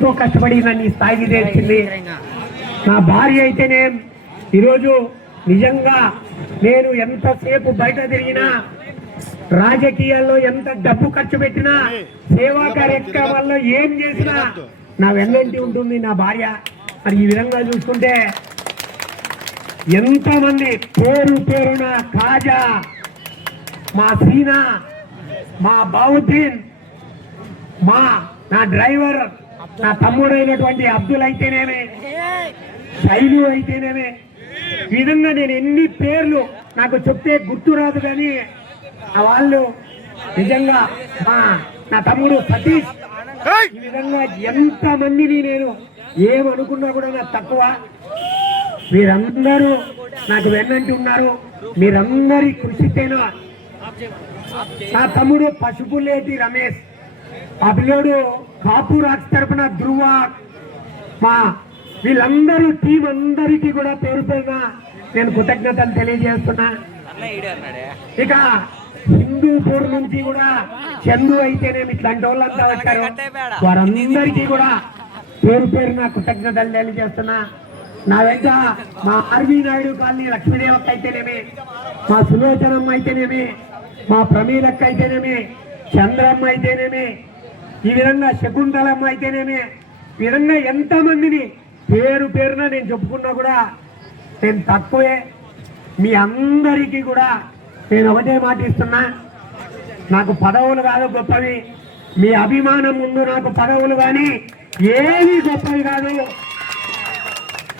ఎంతో కష్టపడి నన్ను ఈ స్థాయికి తెచ్చింది. నా భార్య అయితేనే ఈరోజు నిజంగా నేను ఎంతసేపు బయట తిరిగినా, రాజకీయాల్లో ఎంత డబ్బు ఖర్చు పెట్టినా, సేవా కార్యక్రమాల్లో ఏం చేసినా నా వెన్నంటి ఉంటుంది నా భార్య. మరి ఈ విధంగా చూసుకుంటే ఎంతమంది పేరు పేరున కాజా, మా సీనా, మా బావుద్దీన్, నా డ్రైవర్, నా తమ్ముడైనటువంటి అబ్దుల్ అయితేనేమే, శైలు అయితేనేమే, ఈ విధంగా నేను ఎన్ని పేర్లు నాకు చెప్తే గుర్తురాదు కానీ వాళ్ళు నిజంగా నా తమ్ముడు సతీష్, ఈ విధంగా ఎంతమందిని నేను ఏమనుకున్నా కూడా నాకు తక్కువ. మీరందరూ నాకు వెన్నంటి ఉన్నారు. మీరందరి కృషితేనో నా తమ్ముడు పసుపులేటి రమేష్, ఆ పిల్లోడు కాపు రాజ్ తరపున ధ్రువ, వీళ్ళందరూ టీం అందరికీ కూడా పేరు పేరున నేను కృతజ్ఞతలు తెలియజేస్తున్నా. ఇక హిందూపూర్ నుంచి కూడా చందు అయితేనేమి ఇట్లాంటి వాళ్ళంతా వచ్చారు, వారందరికీ కూడా పేరు పేరున కృతజ్ఞతలు తెలియజేస్తున్నా. నా వెంట మా ఆర్వి నాయుడు కాలనీ లక్ష్మీదేవక్క అయితేనేమి, మా సులోచనమ్మ అయితేనేమి, మా ప్రమీలక్క అయితేనేమి, చంద్రమ్మ అయితేనేమి, ఈ విధంగా శకుంతలమ్మ అయితేనేమి, ఈ విధంగా ఎంతమందిని పేరు పేరున నేను చెప్పుకున్నా కూడా నేను తక్కువే. మీ అందరికీ కూడా నేను ఒకటే మాట ఇస్తున్నా, నాకు పదవులు కాదు గొప్పవి, మీ అభిమానం ముందు నాకు పదవులు కానీ ఏవి గొప్పవి కాదు.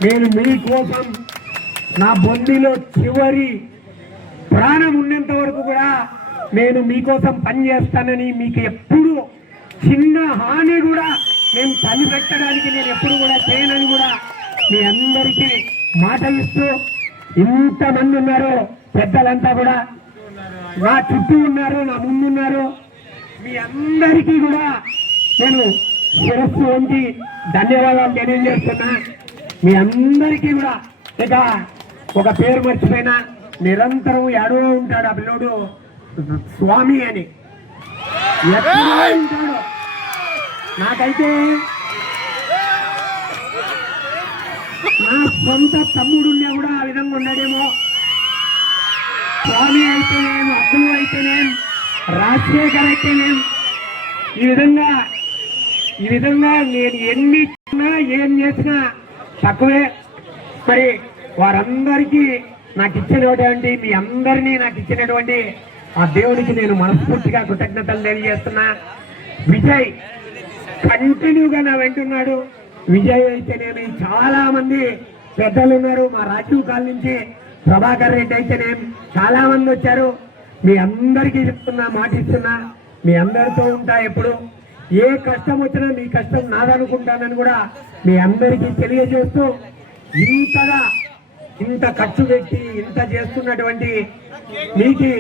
నేను మీకోసం నా బొందిలో చివరి ప్రాణం ఉన్నంత వరకు కూడా నేను మీకోసం పనిచేస్తానని, మీకు ఎప్పుడు చిన్న హాని కూడా నేను తల్లిపెట్టడానికి నేను ఎప్పుడు కూడా చేయనని కూడా మీ అందరికీ మాట ఇస్తూ, ఇంతమంది ఉన్నారు పెద్దలంతా కూడా నా చుట్టూ ఉన్నారు, నా ముందున్నారు, మీ అందరికీ కూడా నేను శిరస్సు వంటి ధన్యవాదాలు తెలియజేస్తున్నా. మీ అందరికీ కూడా ఇక ఒక పేరు మర్చిపోయినా, నిరంతరం ఎడో ఉంటాడు ఆ పిల్లోడు స్వామి అని, ఎక్కడో ఉంటాడు. నాకైతే నా సొంత తమ్ముడున్నా కూడా ఆ విధంగా ఉన్నాడేమో. స్వామి అయితేనేం, అప్పులు అయితేనేం, రాజశేఖర్ అయితేనేం, ఈ విధంగా నేను ఎన్ని ఏం చేసినా తక్కువే. మరి వారందరికీ నాకు ఇచ్చినటువంటి, మీ అందరినీ నాకు ఇచ్చినటువంటి ఆ దేవుడికి నేను మనస్ఫూర్తిగా కృతజ్ఞతలు తెలియజేస్తున్నా. విజయ్ కంటిన్యూగా నా వెంటున్నాడు. విజయ్ అయితేనేమి, చాలా మంది పెద్దలు ఉన్నారు. మా రాజీవ్ కాల్ నుంచి ప్రభాకర్ రెడ్డి అయితేనేం చాలా మంది వచ్చారు. మీ అందరికీ చెప్తున్నా, మాటిస్తున్నా, మీ అందరితో ఉంటా. ఎప్పుడు ఏ కష్టం వచ్చినా మీ కష్టం నాదనుకుంటానని కూడా మీ అందరికీ తెలియజేస్తూ, ఇంత ఖర్చు పెట్టి ఇంత చేస్తున్నటువంటి మీకు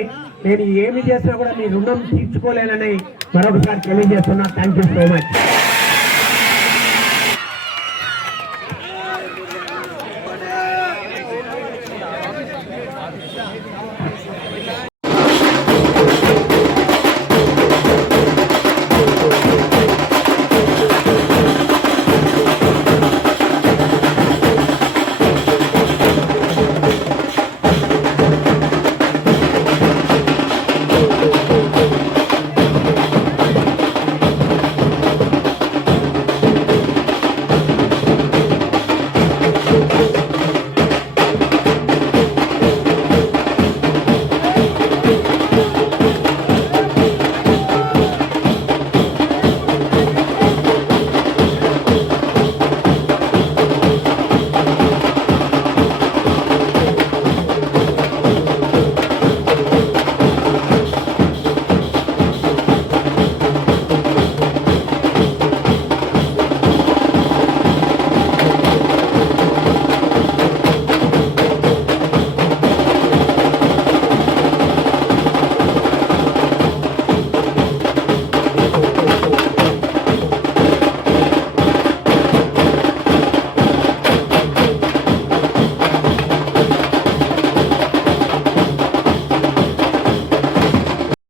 నేను ఏమి చేసినా కూడా మీ రుణం తీర్చుకోలేనని మరొకసారి తెలియజేస్తున్నా. Thank you so much.